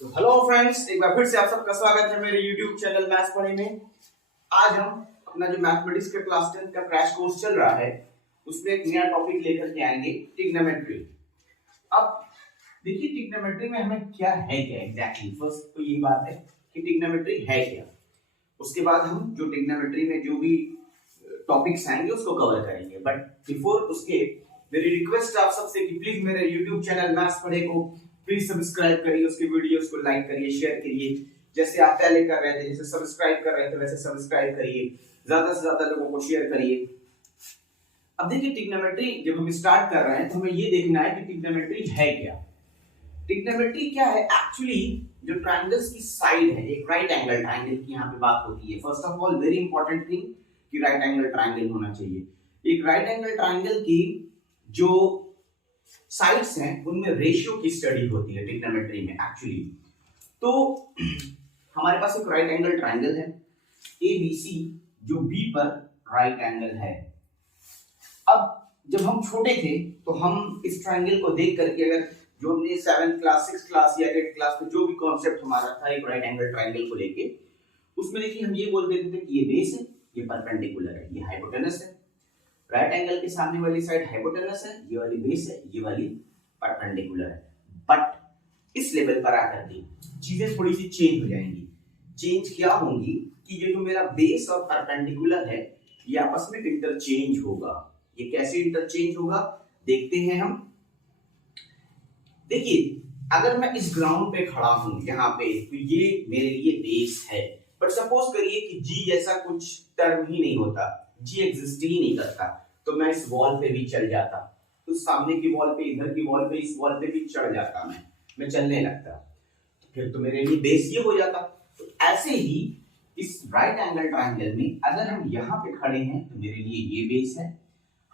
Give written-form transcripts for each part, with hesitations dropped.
तो hello friends, एक बार फिर से आप सबका स्वागत है मेरे YouTube चैनल मैथ्स पढ़े में। आज हम अपना जो मैथमेटिक्स का क्लास 10 का क्रैश कोर्स चल रहा है उसमें एक नया टॉपिक लेकर के आएंगे, ट्रिग्नोमेट्री। अब देखिए ट्रिग्नोमेट्री में हमें क्या है, क्या एग्जैक्टली फर्स्ट तो ये बात है कि ट्रिग्नोमेट्री है क्या। उसके बाद हम जो ट्रिग्नोमेट्री में जो भी टॉपिक्स आएंगे उसको कवर करेंगे। बट बिफोर उसके मेरी रिक्वेस्ट आप सबसे कि प्लीज मेरे YouTube चैनल मैथ्स पढ़े को प्लीज सब्सक्राइब करिए, उसके वीडियोस को लाइक करिए, शेयर करिए। जैसे आप पहले कर रहे थे, जैसे सब्सक्राइब कर रहे थे वैसे सब्सक्राइब करिए, ज्यादा से ज्यादा लोगों को शेयर करिए। अब देखिए ट्रिग्नोमेट्री जब हम स्टार्ट कर रहे हैं तो हमें ये देखना है कि ट्रिग्नोमेट्री है क्या। ट्रिग्नोमेट्री क्या है एक्चुअली, जो ट्रायंगल्स की साइड है, एक राइट एंगल ट्रायंगल की यहाँ पे बात होती है। First of all very important thing कि राइट एंगल ट्रायंगल होना चाहिए। एक राइट एंगल ट्रायंगल की जो साइड्स हैं उनमें रेशियो की स्टडी होती है ट्रिग्नोमेट्री में एक्चुअली। तो हमारे पास एक राइट एंगल ट्रायंगल है ABC जो B पर राइट एंगल है। अब जब हम छोटे थे तो हम इस ट्रायंगल को देख करके, अगर जो हमने 7th क्लास 6th क्लास या 8th क्लास में जो भी कॉन्सेप्ट हमारा था एक राइट एंगल ट्रायंगल को लेके, उसमें देखिए हम ये बोल देते थे कि ये बेस है, ये परपेंडिकुलर है, ये हाइपोटेनस है। राइट एंगल के सामने वाली साइड हाइपोटेनस है, ये वाली बेस है, ये वाली परपेंडिकुलर है। बट इस लेवल पर आकर के चीजें थोड़ी सी चेंज हो जाएंगी। चेंज क्या होंगी कि ये जो मेरा बेस और परपेंडिकुलर है ये आपस में इंटरचेंज होगा। ये कैसे इंटरचेंज होगा देखते हैं हम। देखिए अगर मैं इस ग्राउंड पे खड़ा हूं यहाँ पे तो ये मेरे लिए बेस है। बट सपोज करिए कि जी जैसा कुछ टर्म ही नहीं होता, जी एग्जिस्ट ही नहीं करता, तो मैं इस वॉल पे भी चल जाता, तो सामने की वॉल पे, इधर की वॉल पे, इस वॉल पे भी चढ़ जाता, मैं चलने लगता, तो फिर तो मेरे लिए बेस ये हो जाता। तो ऐसे ही इस राइट एंगल ट्रायंगल में अगर हम यहाँ पे खड़े हैं तो मेरे लिए ये बेस है,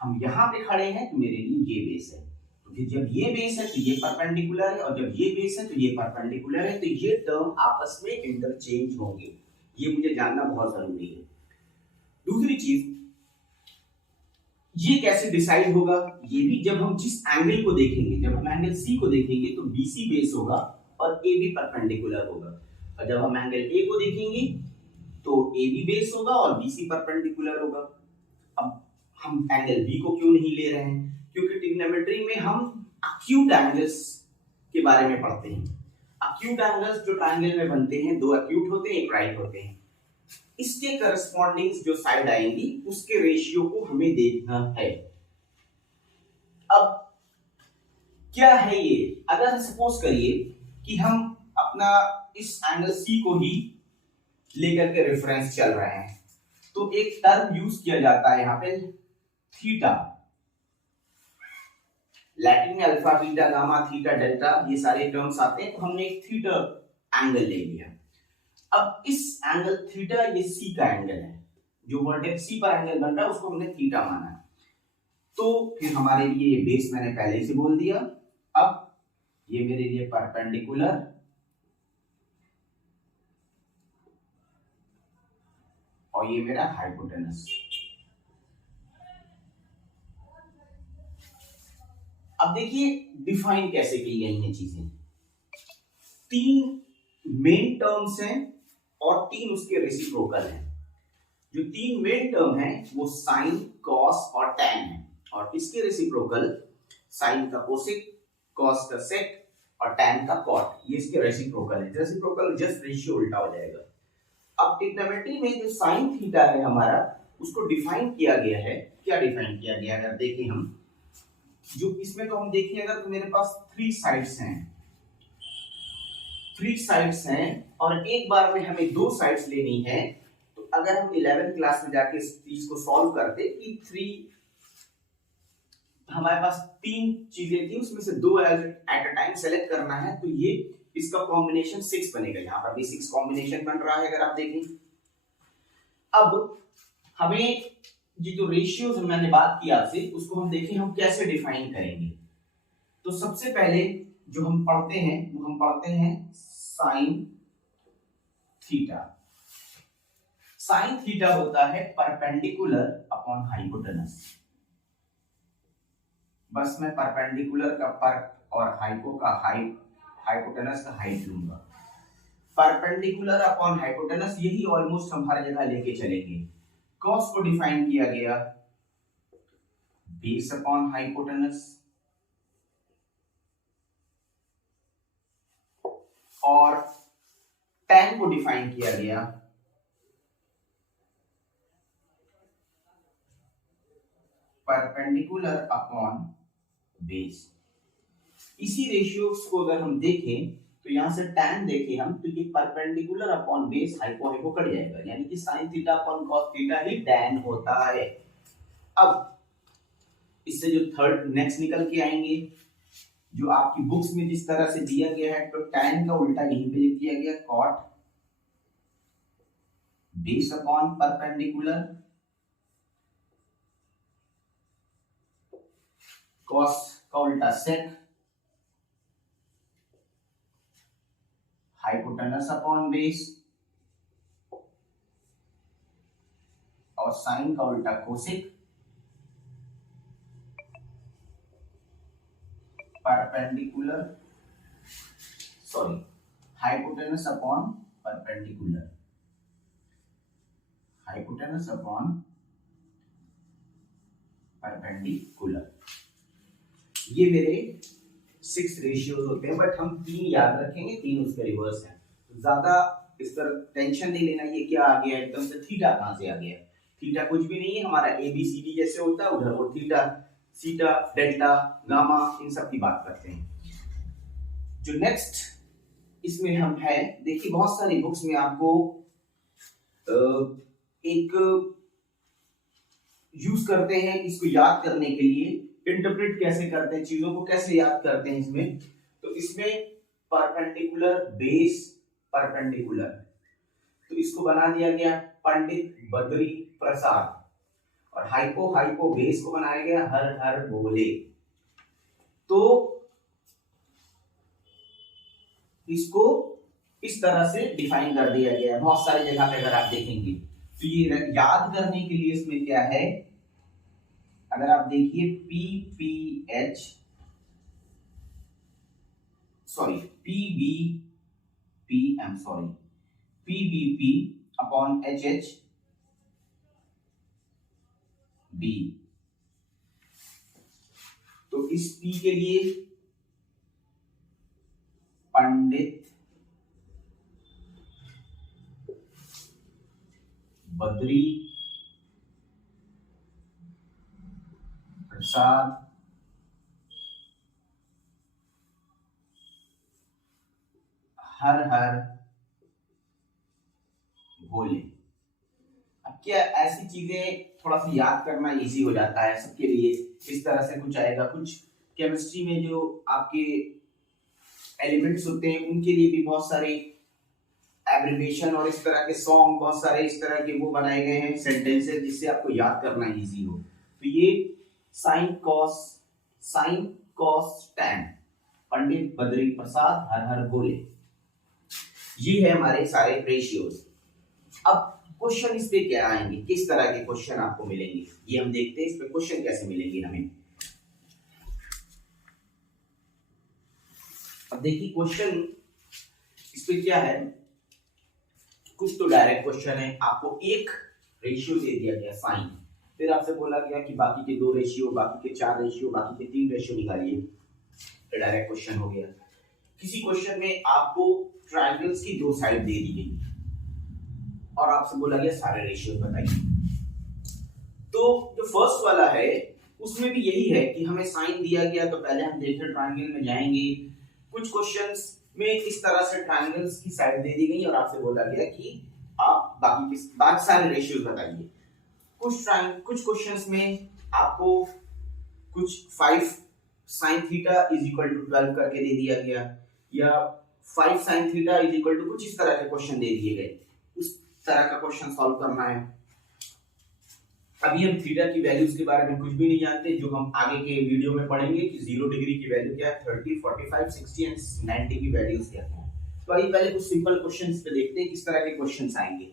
हम यहाँ पे खड़े हैं तो मेरे लिए ये बेस है। तो फिर जब ये बेस है तो ये परपेंडिकुलर है, और जब ये बेस है तो ये परपेंडिकुलर है, तो ये टर्म आपस में इंटरचेंज होंगे। ये मुझे जानना बहुत जरूरी है। दूसरी चीज, ये कैसे डिसाइड होगा, ये भी जब हम जिस एंगल को देखेंगे, जब हम एंगल सी को देखेंगे तो BC बेस होगा और AB परपेंडिकुलर होगा, और जब हम एंगल A को देखेंगे तो AB बेस होगा और BC परपेंडिकुलर होगा। अब हम एंगल B को क्यों नहीं ले रहे हैं, क्योंकि ट्रिग्नोमेट्री में हम एक्यूट एंगल्स के बारे में पढ़ते हैं। एक्यूट एंगल्स जो ट्रायंगल में बनते हैं, दो एक्यूट होते हैं, एक राइट होते हैं, इसके करस्पॉन्डिंग जो साइड आएंगी उसके रेशियो को हमें देखना है। अब क्या है ये, अगर सपोज करिए कि हम अपना इस एंगल C को ही लेकर के रेफरेंस चल रहे हैं, तो एक टर्म यूज किया जाता है यहाँ पे थीटा। लैटिन में alpha, beta, gamma, theta, delta ये सारे टर्म्स आते हैं, तो हमने एक थीटा एंगल ले लिया। अब इस एंगल थीटा, ये C का एंगल है, जो वर्टेक्स C पर एंगल बन रहा है उसको हमने थीटा माना। तो फिर हमारे लिए ये बेस मैंने पहले ही से बोल दिया। अब ये मेरे लिए परपेंडिकुलर और ये मेरा हाइपोटेनस। अब देखिए डिफाइन कैसे की गई हैं चीजें। तीन मेन टर्म्स हैं और तीन उसके रेसिप्रोकल हैं। जो तीन मेन टर्म है वो साइन, कॉस और टैन है, और इसके रेसिप्रोकल साइन का कोसेक, कॉस का सेक और टैन का कॉट, ये इसके रेसिप्रोकल है। रेसिप्रोकल जस्ट रेशियो उल्टा हो जाएगा। अब ट्रिग्नोमेट्री में जो साइन थीटा है हमारा, उसको डिफाइन किया गया है। क्या डिफाइन किया गया है, अगर देखें हम, जो इसमें तो हम देखिए, अगर तो मेरे पास थ्री साइड्स हैं और एक बार में हमें दो साइड्स लेनी है, तो अगर हम 11th क्लास में जाके इस चीज को सॉल्व करते कि हमारे पास तीन चीजें थी, उसमें से दो एट अ टाइम सेलेक्ट करना है, तो ये इसका कॉम्बिनेशन 6 बनेगा। यहाँ पर भी 6 कॉम्बिनेशन बन रहा है अगर आप देखें। अब हमें ये जो रेशियोज मैंने बात की आपसे, उसको हम देखें हम कैसे डिफाइन करेंगे। तो सबसे पहले जो हम पढ़ते हैं वो हम पढ़ते हैं साइन थीटा। साइन थीटा होता है परपेंडिकुलर अपॉन हाइपोटेनस। बस मैं परपेंडिकुलर का पर और हाइपो का हाइपोटेनस का हाइट लूंगा। परपेंडिकुलर अपॉन हाइपोटेनस, यही ऑलमोस्ट हम हर जगह लेके चलेंगे। कॉस को डिफाइन किया गया बेस अपॉन हाइपोटेनस, और tan को डिफाइन किया गया परपेंडिकुलर अपॉन बेस। इसी रेशियोज को अगर हम देखें तो यहां से tan देखें हम तो ये perpendicular upon base hypo hypo cut जाएगा, यानी कि sin theta upon cos theta ही tan होता है। अब इससे जो थर्ड नेक्स्ट निकल के आएंगे, जो आपकी बुक्स में जिस तरह से दिया गया है, तो tan का उल्टा यहीं पे लिख दिया गया cot base upon perpendicular, cos का उल्टा sec, हाइपोटेनस अपॉन बेस, और sin का उल्टा cosec perpendicular, sorry hypotenuse upon perpendicular, hypotenuse upon perpendicular. ये मेरे 6 रेशियोज होते हैं, बट हम 3 याद रखेंगे, 3 उसके रिवर्स हैं, तो ज्यादा इस पर टेंशन नहीं लेना। ये क्या आ गया एकदम से, थीटा कहां से आ गया? थीटा कुछ भी नहीं है, हमारा ABCD जैसे होता है उधर वो थीटा, सीटा, डेल्टा, गामा, इन सब की बात करते हैं। जो नेक्स्ट इसमें हम है, देखिए बहुत सारी बुक्स में आपको एक यूज करते हैं इसको याद करने के लिए, इंटरप्रेट कैसे करते हैं चीजों को, कैसे याद करते हैं इसमें। तो इसमें परपेंडिकुलर बेस परपेंडिकुलर, तो इसको बना दिया गया पंडित बद्री प्रसाद, और हाइपो हाइपो बेस को बनाया गया हर हर भोले। तो इसको इस तरह से डिफाइन कर दिया गया है बहुत सारी जगह पे, अगर आप देखेंगे तो ये याद करने के लिए इसमें क्या है, अगर आप देखिए PPH, sorry PBP, sorry PBP upon HHB, तो इस P के लिए पंडित बद्री प्रसाद हर हर भोले। अब क्या ऐसी चीजें थोड़ा सा याद करना इजी हो जाता है सबके लिए, इस तरह से कुछ आएगा। कुछ केमिस्ट्री में जो आपके एलिमेंट्स होते हैं उनके लिए भी बहुत सारे एब्रिविएशन और इस तरह के सॉन्ग, बहुत सारे इस तरह के वो बनाए गए हैं सेंटेंसेस, जिससे आपको याद करना इजी हो। तो ये sine cos tan, Pandit Badri Prasad हर हर भोले, ये है हमारे सारे रेशियोज। अब क्वेश्चन इस पे क्या आएंगे, किस तरह के क्वेश्चन आपको मिलेंगे, ये हम देखते हैं। इस पे क्वेश्चन कैसे मिलेंगे हमें। अब देखिए क्वेश्चन इस पे क्या है, कुछ तो डायरेक्ट क्वेश्चन है, आपको एक रेशियो दे दिया गया साइन, फिर आपसे बोला गया कि बाकी के 2 रेशियो, बाकी के 4 रेशियो, बाकी के 3 रेशियो निकालिए, तो डायरेक्ट क्वेश्चन हो गया। किसी क्वेश्चन में आपको ट्रायंगल्स की 2 साइड दे दी गई और आपसे बोला गया सारे रेशियो बताइए। तो जो फर्स्ट वाला है उसमें भी यही है कि हमें साइन दिया गया, तो पहले हम देखें ट्रायंगल में जाएंगे। कुछ क्वेश्चंस में इस तरह से ट्रायंगल्स की साइड दे दी गई और आपसे बोला गया कि आप बाकी सारे रेशियोज बताइए। कुछ क्वेश्चंस में आपको कुछ 5 sin theta is equal to 12 करके दे दिया गया, या 5 sin theta is equal to कुछ इस तरह के क्वेश्चन दे दिए गए, उस तरह का क्वेश्चन सॉल्व करना है। अभी हम थीटा की वैल्यूज के बारे में कुछ भी नहीं जानते, जो हम आगे के वीडियो में पढ़ेंगे कि 0 डिग्री की वैल्यू क्या है, 30, 45, 60 एंड 90 की वैल्यूज क्या है। तो अभी पहले कुछ सिंपल क्वेश्चंस पे देखते हैं किस तरह के क्वेश्चंस आएंगे।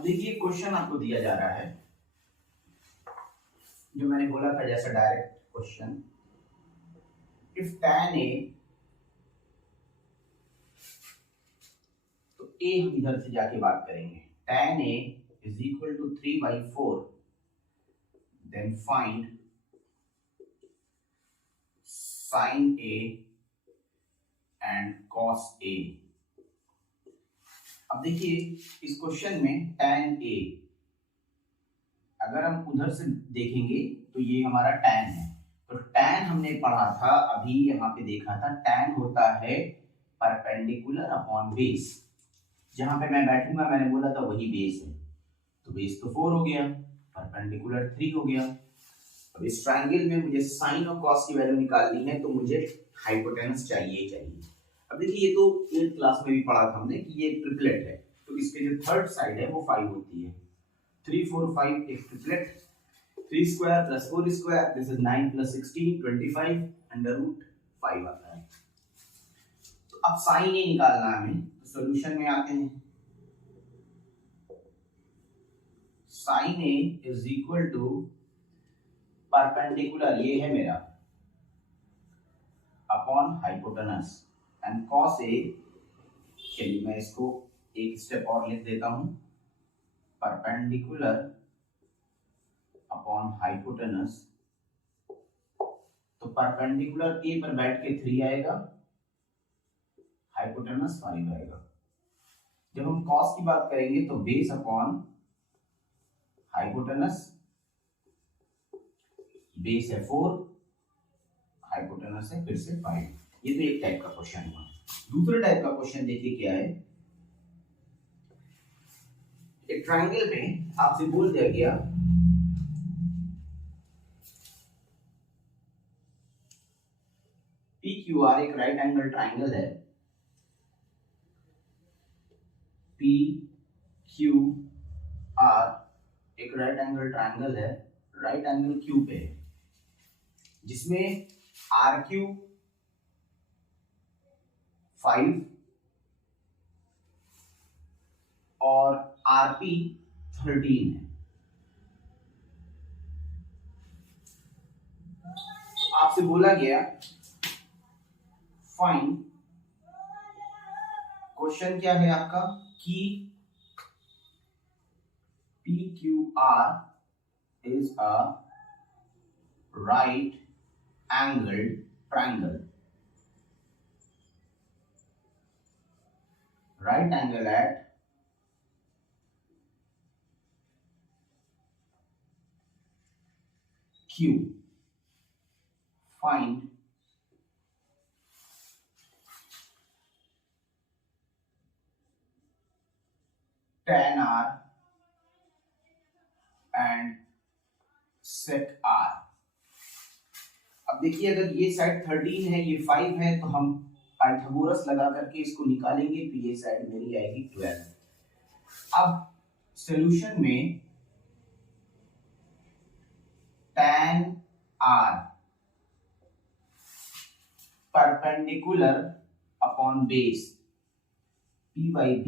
अब देखिए क्वेश्चन आपको दिया जा रहा है, जो मैंने बोला था जैसा direct question, if tan a, तो a हम इधर से जाके बात करेंगे, tan a is equal to 3/4, then find sin a and cos a। अब देखिए इस क्वेश्चन में tan a, अगर हम उधर से देखेंगे तो ये हमारा tan है, तो tan हमने पढ़ा था अभी, यहाँ पे देखा था, tan होता है परपेंडिकुलर अपॉन बेस। जहां पे मैं बैठूंगा मैंने बोला था वही बेस है, तो बेस तो 4 हो गया, परपेंडिकुलर 3 हो गया। अब इस ट्रायंगल में मुझे साइन और कॉस की वैल्यू निकालनी है, तो मुझे हाइपोटेनस चाहिए चाहिए। अब देखिए ये तो 8th क्लास में भी पढ़ा था हमने कि ये एक ट्रिपलेट है, तो इसके जो थर्ड साइड है वो 5 होती है। 3 4 5 एक triplet, 3 square plus 4 square, this is 9 plus 16 25 under root 5 आता है। तो अब साइन ए निकालना है हमें, तो सॉल्यूशन में आते हैं। Sine A is equal to perpendicular, ये है मेरा, upon hypotenuse, and cos A, चलिए मैं इसको एक स्टेप और लिख देता हूं, परपेंडिकुलर अपॉन हाइपोटेनस। तो परपेंडिकुलर ए पर बैठ के 3 आएगा, हाइपोटेनस 5 आएगा। जब हम कॉस की बात करेंगे तो बेस अपॉन हाइपोटेनस, बेस है 4, हाइपोटेनस है फिर से 5। ये तो एक टाइप का क्वेश्चन हुआ। दूसरे टाइप का क्वेश्चन देखिए क्या है। एक ट्रायंगल में आपसे बोल दिया गया PQR एक राइट एंगल ट्रायंगल है, PQR एक राइट एंगल ट्रायंगल है, राइट एंगल क्यू पे, जिसमें RQ 5 और RP 13 है। आपसे बोला गया फाइंड, क्वेश्चन क्या है आपका कि PQR is a right angled triangle, right angle at Q, find tan R and sec R। अब देखिए अगर ये साइड 13 है, ये 5 है, तो हम पाइथागोरस लगा करके इसको निकालेंगे, तो ये साइड मेरी आएगी 12। अब सॉल्यूशन में tan R perpendicular upon base P by B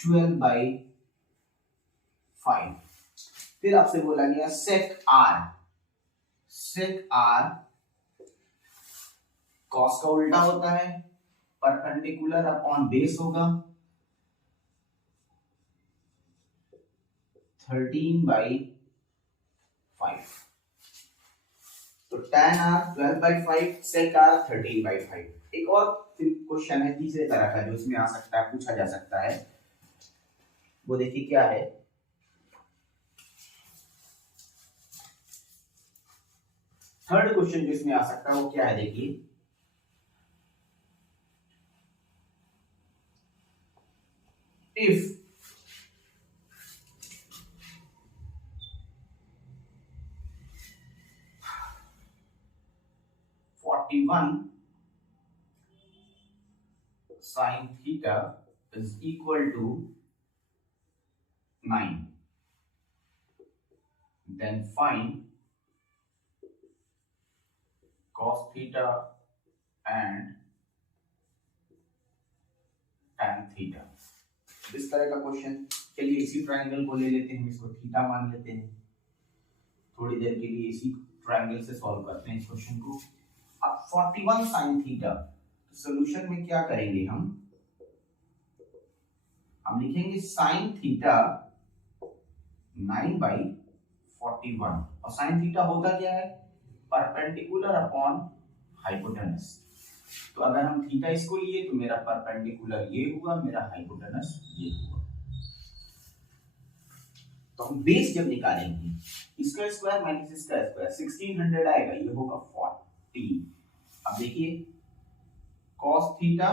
12/5। फिर आपसे बोला गया sec R, sec R cos का उल्टा होता है, परपेंडिकुलर अपॉन बेस होगा 13/5। तो tan R 12/5, sec R 13/5। एक और क्वेश्चन है तीसरे तरह का जो इसमें आ सकता है, पूछा जा सकता है, वो देखिए क्या है। थर्ड क्वेश्चन जो इसमें आ सकता है वो क्या है, देखिए if sin theta is equal to 9, then find cos theta and tan theta। इस तरह का क्वेश्चन, चलिए इसी ट्रायंगल को ले लेते हैं, इसको थीटा मान लेते हैं, थोड़ी देर के लिए इसी ट्रायंगल से सॉल्व करते हैं इस क्वेश्चन को। अब 41 sin थीटा, सॉल्यूशन में क्या करेंगे हम लिखेंगे sin थीटा 9/41, और sin थीटा होता क्या है, परपेंडिकुलर अपॉन हाइपोटेनस। तो अगर हम थीटा इसको लिए तो मेरा परपेंडिकुलर ये हुआ, मेरा हाइपोटेनस ये हुआ। तो हम बेस जब निकालेंगे, इसका स्क्वायर माइनस इसका स्क्वायर 1600 आएगा, ये होगा 40। अब देखिए cos theta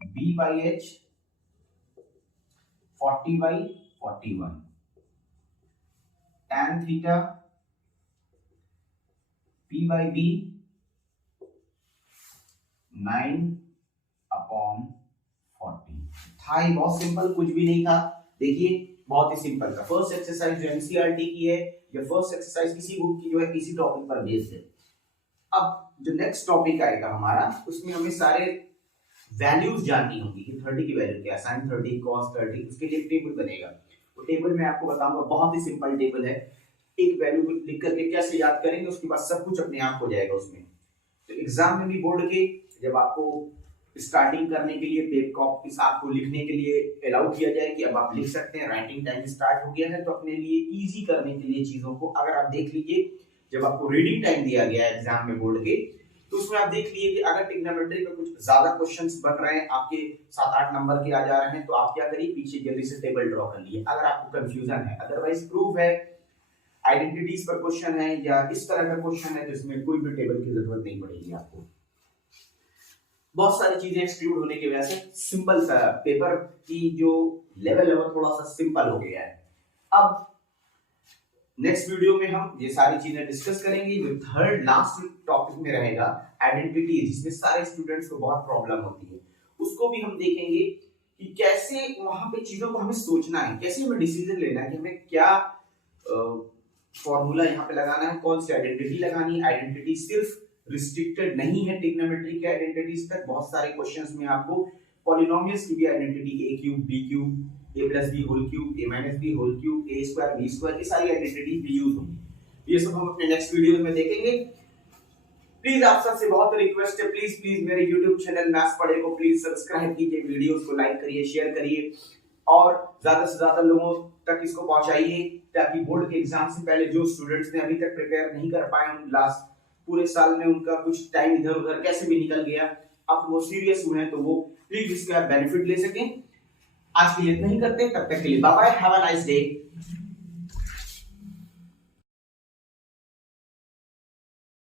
b/h 40/41, tan theta p/b 9/40 था। ये बहुत सिंपल, कुछ भी नहीं था। देखिए बहुत ही सिंपल था। फर्स्ट एक्सरसाइज जो एनसीईआरटी की है, या फर्स्ट एक्सरसाइज किसी बुक की जो है किसी टॉपिक पर बेस्ड है। अब जो नेक्स्ट टॉपिक आएगा हमारा, उसमें हमें सारे वैल्यूज जाननी होगी कि 30 की वैल्यू क्या है, sin 30 cos 30, उसके लिए टेबल बनेगा। तो टेबल में आपको बताऊंगा, बहुत ही सिंपल टेबल है, एक वैल्यू लिख करके कैसे याद करेंगे, उसके बाद सब कुछ अपने आप हो जाएगा उसमें। तो एग्जाम में भी बोर्ड के जब आपको स्टार्टिंग करने के लिए पेपर कॉपी आपको लिखने के लिए अलाउ किया जाए कि अब आप लिख सकते हैं, राइटिंग टाइम स्टार्ट हो गया है, तो अपने लिए इजी करने के लिए चीजों को अगर आप देख लीजिए, जब आपको रीडिंग टाइम दिया गया है एग्जाम में बोर्ड के, तो उसमें आप देख लीजिए कि अगर ट्रिग्नोमेट्री में कुछ ज्यादा क्वेश्चंस बन रहे हैं, आपके 7-8 नंबर के आ जा रहे हैं, तो आप क्या करिए, पीछे जल्दी से टेबल ड्रॉ कर लिए अगर आपको कंफ्यूजन है। अदरवाइज प्रूफ है, आइडेंटिटीज पर क्वेश्चन है या इस तरह का क्वेश्चन है, तो इसमें कोई भी टेबल की जरूरत नहीं पड़ेगी आपको। बहुत सारी चीजें एक्सक्लूड होने की वजह से सिंपल सा पेपर की जो लेवल है वो थोड़ा सा सिंपल हो गया है। अब नेक्स्ट वीडियो में हम ये सारी चीजें डिस्कस करेंगे। जो थर्ड लास्ट टॉपिक में रहेगा आइडेंटिटी, जिसमें सारे स्टूडेंट्स को बहुत प्रॉब्लम होती है, उसको भी हम देखेंगे कि कैसे वहां पे चीजों को हमें सोचना है, कैसे हमें डिसीजन लेना है कि हमें क्या फॉर्मूला यहाँ पे लगाना है, कौन सी आइडेंटिटी लगानी है। आइडेंटिटी सिर्फ रिस्ट्रिक्टेड नहीं है ट्रिग्नोमेट्री के आइडेंटिटीज तक, बहुत सारे क्वेश्चंस में आपको पॉलिनोमियल्स की भी identity, a cube b cube a plus b whole cube a minus b whole cube a square b square, ये सारी आइडेंटिटी भी यूज होंगी। ये सब हम अपने नेक्स्ट वीडियो में देखेंगे। प्लीज आप सबसे बहुत रिक्वेस्ट है, प्लीज मेरे YouTube चैनल मैथ्स पढ़े को प्लीज सब्सक्राइब कीजिए, वीडियोस को लाइक करिए, शेयर करिए और ज्यादा से ज्यादा लोगों तक इसको पहुंचाइए, ताकि बोर्ड के एग्जाम से पहले जो स्टूडेंट्स ने अभी तक प्रिपेयर नहीं कर पाए, लास्ट पूरे साल में उनका कुछ टाइम इधर उधर कैसे भी निकल गया, अब वो सीरियस हुए हैं, तो वो प्लीज इसका बेनिफिट ले सकें। आज के लिए इतना ही करते हैं, तब तक के लिए bye bye, have a nice day.